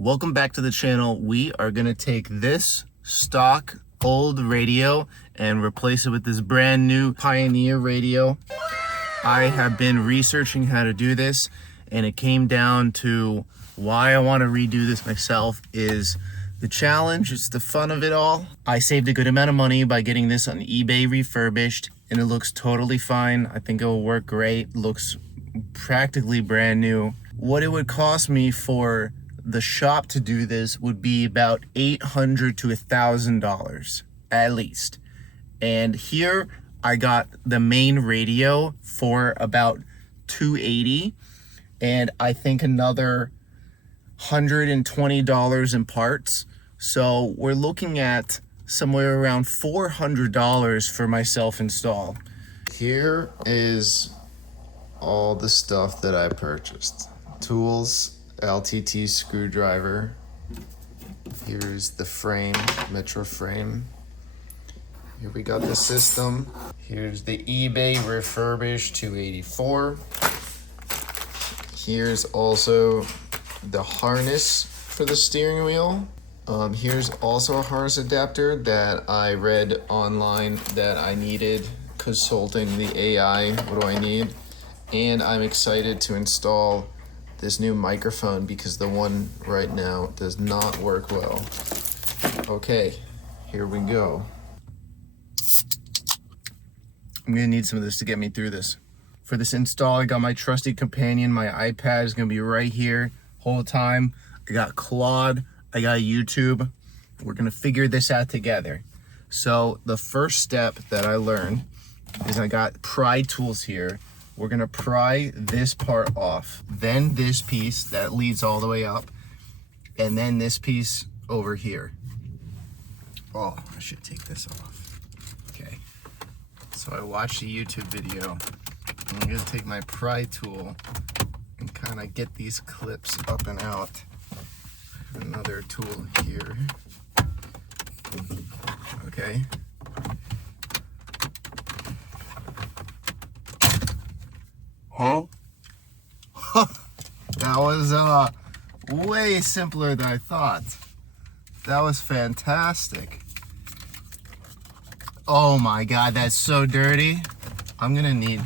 Welcome back to the channel. We are gonna take this stock old radio and replace it with this brand new Pioneer radio. I have been researching how to do this, and it came down to why I want to redo this myself is the challenge. It's the fun of it all. I saved a good amount of money by getting this on eBay refurbished, and it looks totally fine. I think it will work great. Looks practically brand new. What it would cost me for the shop to do this would be about $800 to $1,000 at least. And here I got the main radio for about $280, and I think another $120 in parts. So we're looking at somewhere around $400 for my self-install. Here is all the stuff that I purchased. Tools, LTT screwdriver. Here's the frame, Metra frame. Here we got the system. Here's the eBay refurbished 284. Here's also the harness for the steering wheel. Here's also a harness adapter that I read online that I needed, consulting the AI, what do I need? And I'm excited to install this new microphone because the one right now does not work well. Okay, here we go. I'm gonna need some of this to get me through this. For this install, I got my trusty companion. My iPad is gonna be right here whole time. I got Claude, I got YouTube. We're gonna figure this out together. So the first step that I learned is I got pry tools here. We're gonna pry this part off, then this piece that leads all the way up, and then this piece over here. Oh, I should take this off. Okay, so I watched a YouTube video. I'm gonna take my pry tool and kind of get these clips up and out. Another tool here. Okay. Huh? That was way simpler than I thought. That was fantastic. Oh my God, that's so dirty. I'm gonna need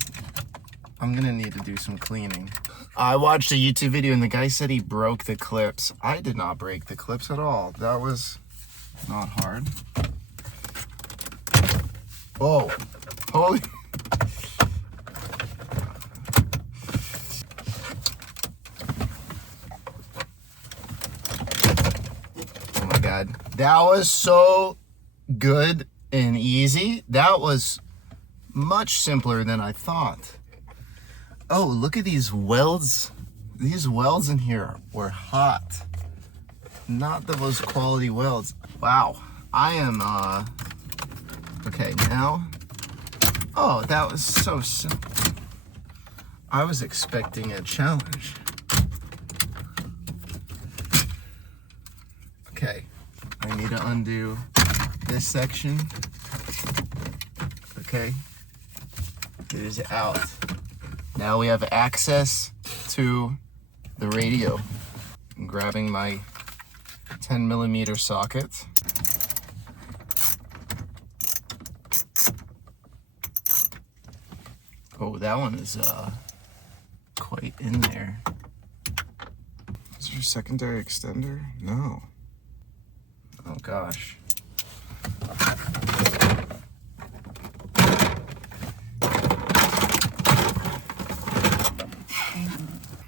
to do some cleaning. I watched a YouTube video and the guy said he broke the clips. I did not break the clips at all. That was not hard. Oh, holy. Oh my God. That was so good and easy. That was much simpler than I thought. Oh, look at these welds. These welds in here were hot. Not the most quality welds. Wow. I am, okay, now. Oh, that was so simple. I was expecting a challenge. Okay, I need to undo this section. Okay, it is out. Now we have access to the radio. I'm grabbing my 10mm socket. Oh, that one is quite in there. Is there a secondary extender? No. Oh gosh.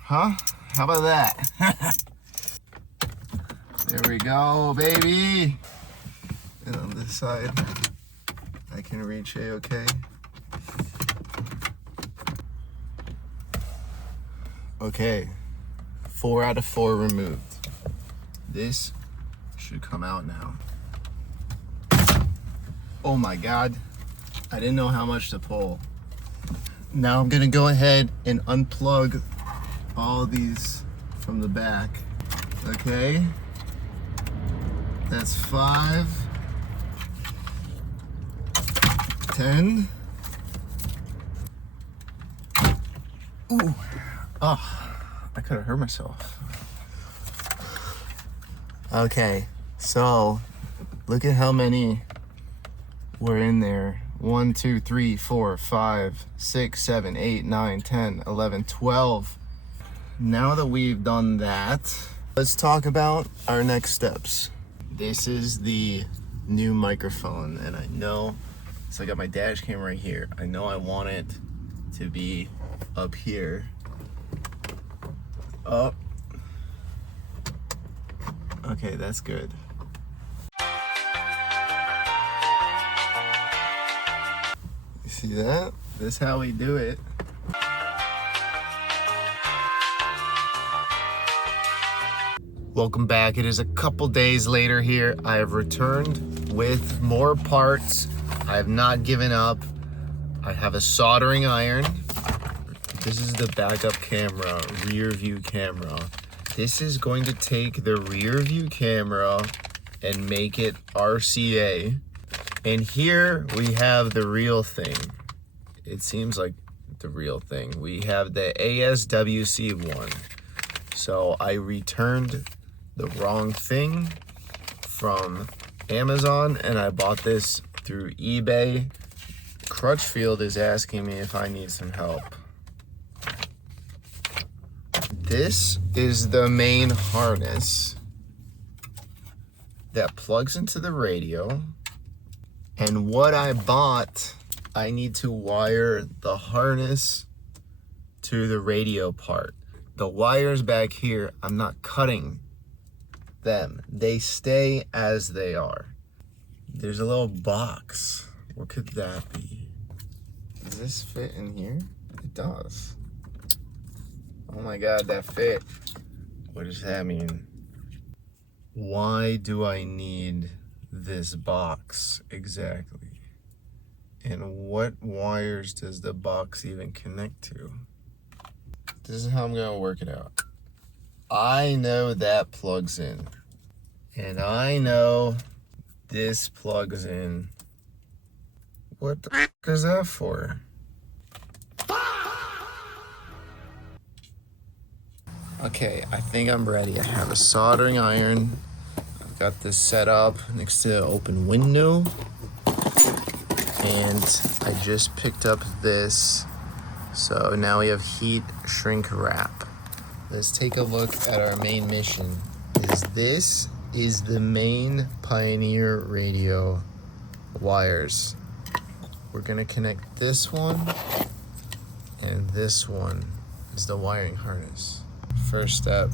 Huh? How about that? There we go, baby. And on this side, I can reach A-okay. Okay, 4 out of 4 removed. This should come out now. Oh my God, I didn't know how much to pull. Now I'm gonna go ahead and unplug all these from the back. Okay, that's 5, 10. Ooh, oh, I could have hurt myself. Okay, so look at how many were in there. 1, 2, 3, 4, 5, 6, 7, 8, 9, 10, 11, 12. Now that we've done that, let's talk about our next steps. This is the new microphone, and I know, so I got my dash cam right here. I know I want it to be up here. Oh. Okay, that's good. You see that? That's how we do it. Welcome back. It is a couple days later here. I have returned with more parts. I have not given up. I have a soldering iron. This is the backup camera, rear view camera. This is going to take the rear view camera and make it RCA. And here we have the real thing. It seems like the real thing. We have the ASWC one. So I returned the wrong thing from Amazon and I bought this through eBay. Crutchfield is asking me if I need some help. This is the main harness that plugs into the radio. And what I bought, I need to wire the harness to the radio part. The wires back here, I'm not cutting them. They stay as they are. There's a little box. What could that be? Does this fit in here? It does. Oh my God, that fit. What does that mean? Why do I need this box exactly? And what wires does the box even connect to? This is how I'm gonna work it out. I know that plugs in. And I know this plugs in. What the f is that for? Okay, I think I'm ready. I have a soldering iron. I've got this set up next to the open window. And I just picked up this. So now we have heat shrink wrap. Let's take a look at our main mission. This is the main Pioneer radio wires. We're gonna connect this one and this one is the wiring harness. First step.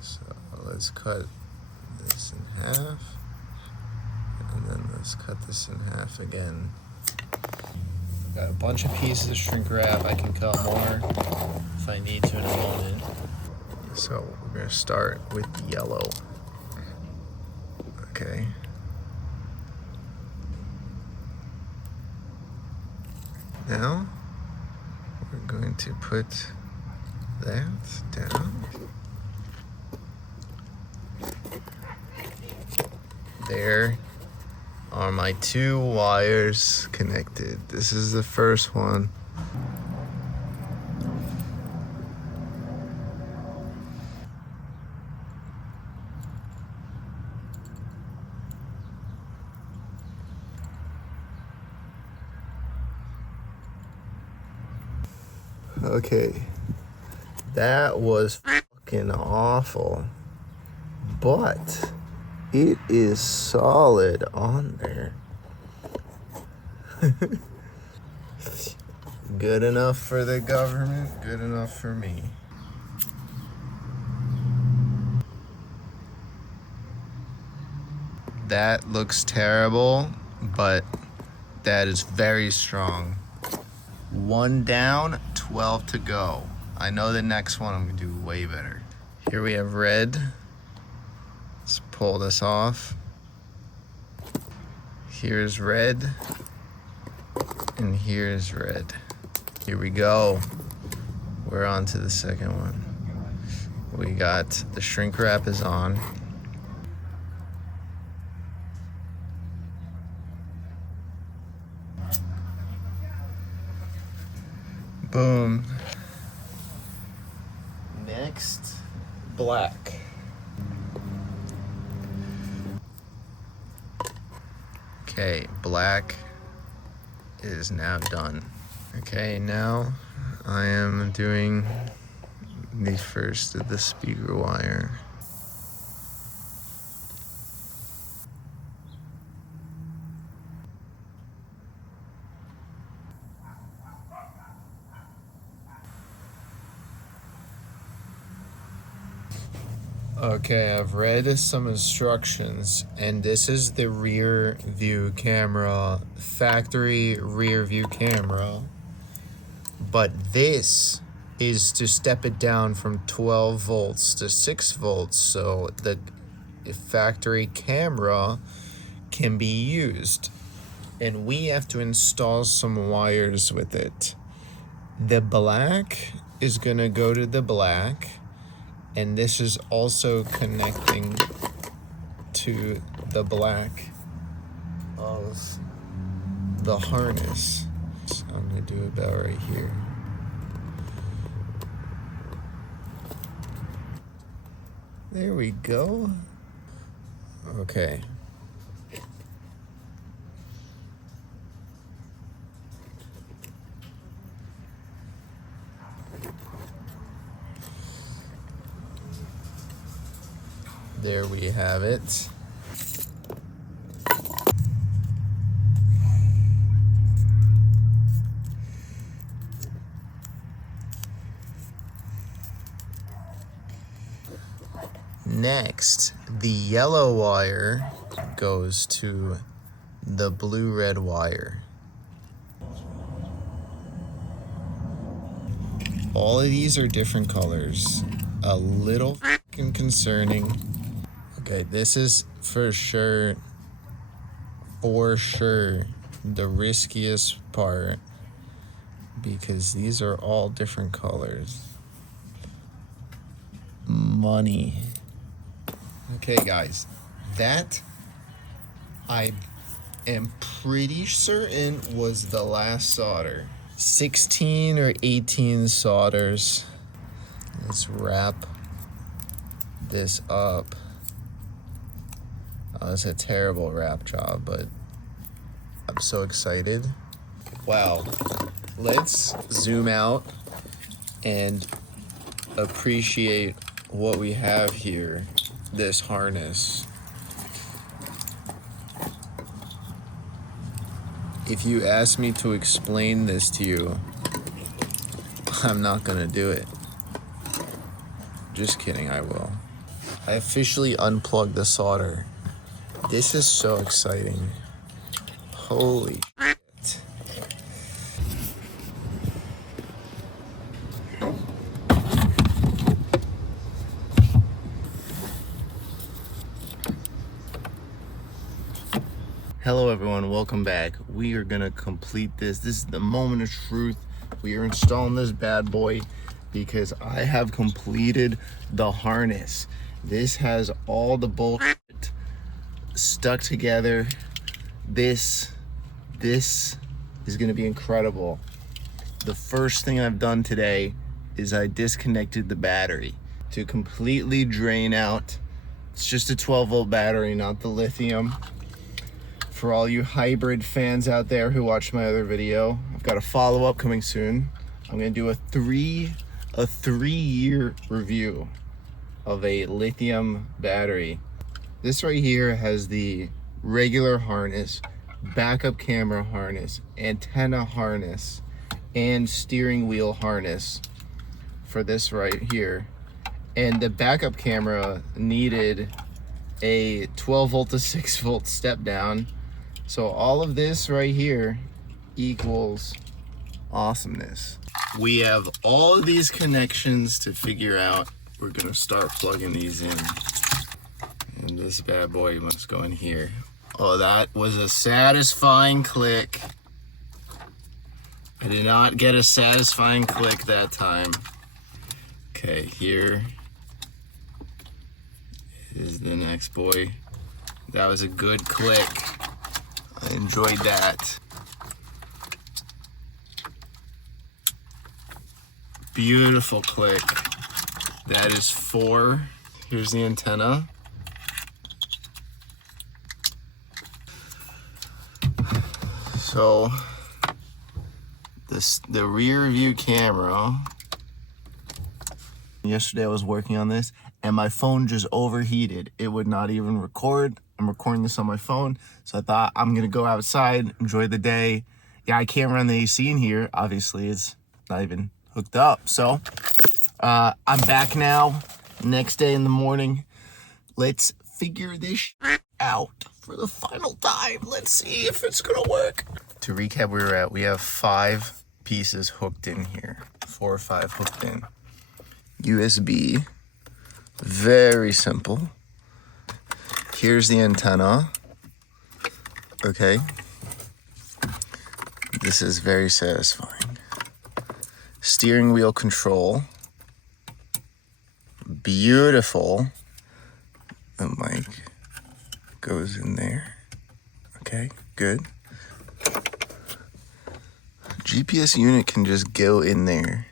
So let's cut this in half and then let's cut this in half again. I've got a bunch of pieces of shrink wrap. I can cut more if I need to in a moment. So we're gonna start with the yellow. Okay. Now we're going to put that down. There are my two wires connected. This is the first one. Okay, that was fucking awful, but it is solid on there. Good enough for the government, good enough for me. That looks terrible, but that is very strong. One down, 12 to go. I know the next one I'm gonna do way better. Here we have red. Let's pull this off. Here's red, and here's red. Here we go. We're on to the second one. We got the shrink wrap is on. Boom. Next, black. Okay, black is now done. Okay, now I am doing the first of the speaker wire. Okay, I've read some instructions, and this is the rear view camera, factory rear view camera. But this is to step it down from 12 volts to 6 volts, so the factory camera can be used. And we have to install some wires with it. The black is gonna go to the black, and this is also connecting to the black of the harness. So I'm gonna do about right here. There we go. Okay. There we have it. Next, the yellow wire goes to the blue-red wire. All of these are different colors. A little fucking concerning. Okay, this is for sure the riskiest part, because these are all different colors. Money. Okay, guys, that I am pretty certain was the last solder. 16 or 18 solders. Let's wrap this up. Oh, it's a terrible wrap job, but I'm so excited. Wow. Let's zoom out and appreciate what we have here. This harness. If you ask me to explain this to you, I'm not gonna do it. Just kidding, I will. I officially unplugged the solder. This is so exciting. Holy shit. Hello everyone, welcome back. We are gonna complete this. This is the moment of truth. We are installing this bad boy because I have completed the harness. This has all the bullshit stuck together. This is gonna be incredible. The first thing I've done today is I disconnected the battery to completely drain out. It's just a 12-volt battery, not the lithium. For all you hybrid fans out there who watched my other video, I've got a follow-up coming soon. I'm gonna do a three-year review of a lithium battery. This right here has the regular harness, backup camera harness, antenna harness, and steering wheel harness for this right here. And the backup camera needed a 12-volt to 6-volt step down. So all of this right here equals awesomeness. We have all of these connections to figure out. We're gonna start plugging these in. And this bad boy must go in here. Oh, that was a satisfying click. I did not get a satisfying click that time. Okay, here is the next boy. That was a good click. I enjoyed that. Beautiful click. That is 4. Here's the antenna. So the rear view camera. Yesterday I was working on this and my phone just overheated. It would not even record. I'm recording this on my phone, so I thought I'm gonna go outside, enjoy the day. Yeah, I can't run the AC in here. Obviously, it's not even hooked up. So I'm back now. Next day in the morning. Let's figure this out for the final time. Let's see if it's gonna work. To recap where we have 5 pieces hooked in here. 4 or 5 hooked in. USB, very simple. Here's the antenna. Okay. This is very satisfying. Steering wheel control. Beautiful. The mic goes in there. Okay, good. GPS unit can just go in there.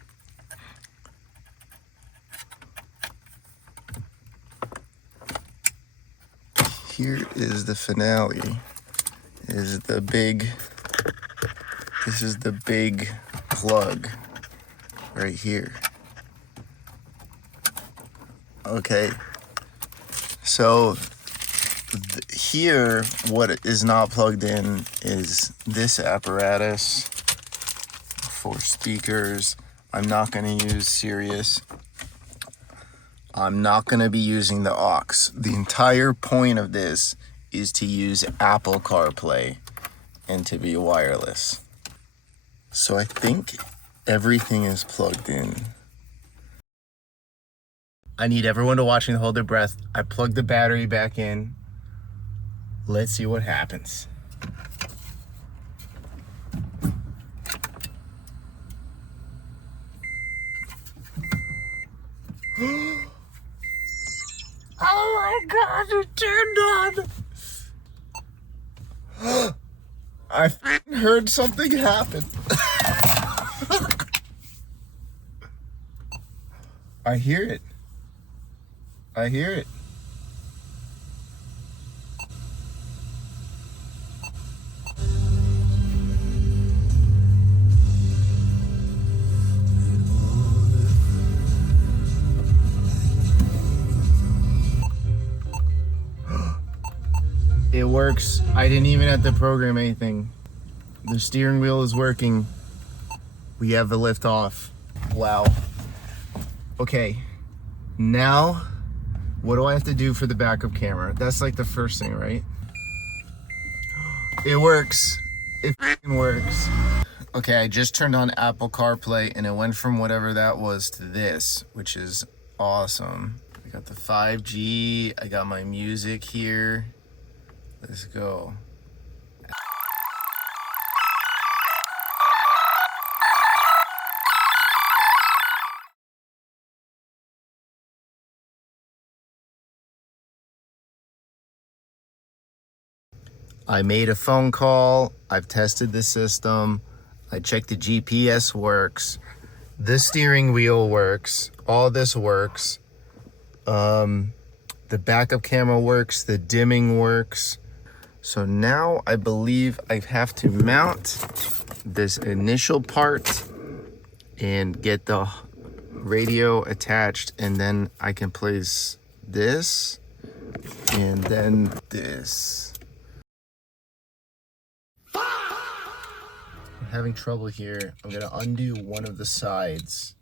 Here is the finale. This is the big plug right here. Okay, so here, what is not plugged in is this apparatus for speakers. I'm not going to use Sirius. I'm not going to be using the aux. The entire point of this is to use Apple Carplay and to be wireless. So I think everything is plugged in. I need everyone to watch and hold their breath. I plugged the battery back in. Let's see what happens. Oh my God, it turned on. I heard something happen. I hear it. I hear it. It works. I didn't even have to program anything. The steering wheel is working. We have the lift off. Wow. Okay, now what do I have to do for the backup camera? That's like the first thing, right? It works. It f***ing works. Okay, I just turned on Apple CarPlay and it went from whatever that was to this, which is awesome. I got the 5G, I got my music here. Let's go. I made a phone call. I've tested the system. I checked the GPS works. The steering wheel works. All this works. The backup camera works. The dimming works. So now I believe I have to mount this initial part and get the radio attached, and then I can place this and then this. Having trouble here. I'm gonna undo one of the sides.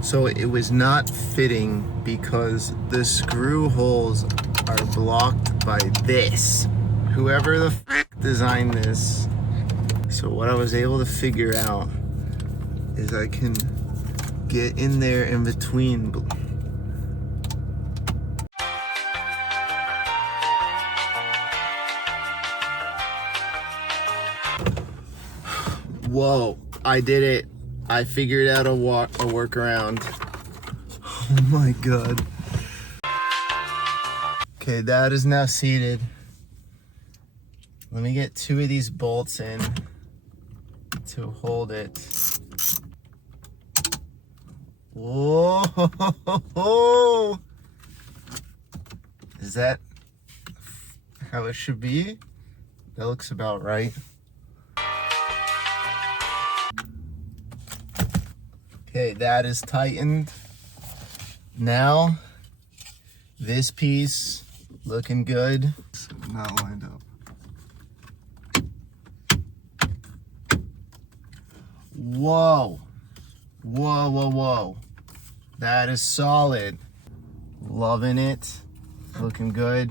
So it was not fitting because the screw holes are blocked by this. Whoever the f designed this. So what I was able to figure out is I can get in there in between. Whoa, I did it. I figured out a workaround. Oh my God. Okay, that is now seated. Let me get 2 of these bolts in to hold it. Whoa! Is that how it should be? That looks about right. Okay, that is tightened. Now, this piece looking good. It's not lined up. Whoa. Whoa, whoa, whoa. That is solid. Loving it. Looking good.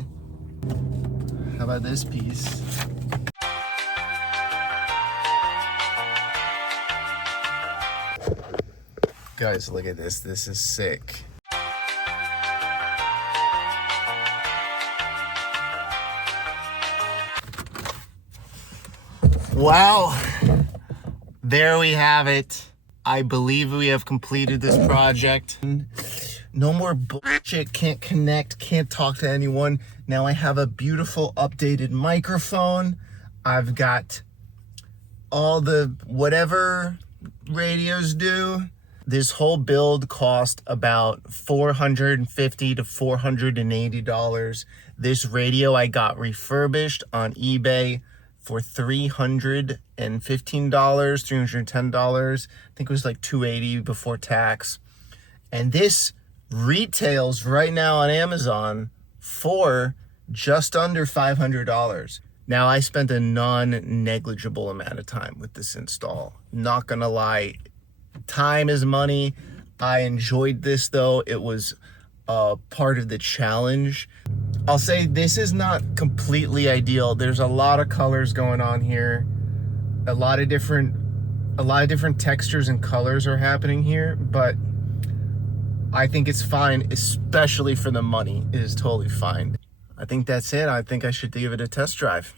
How about this piece? Guys, look at this. This is sick. Wow. There we have it. I believe we have completed this project. No more bullshit, can't connect, can't talk to anyone. Now I have a beautiful updated microphone. I've got all the whatever radios do. This whole build cost about $450 to $480. This radio I got refurbished on eBay for $315, $310. I think it was like $280 before tax. And this retails right now on Amazon for just under $500. Now, I spent a non-negligible amount of time with this install. Not gonna lie, time is money. I enjoyed this though. It was part of the challenge. I'll say this is not completely ideal. There's a lot of colors going on here. A lot of different textures and colors are happening here, but I think it's fine, especially for the money. It is totally fine. I think that's it. I think I should give it a test drive.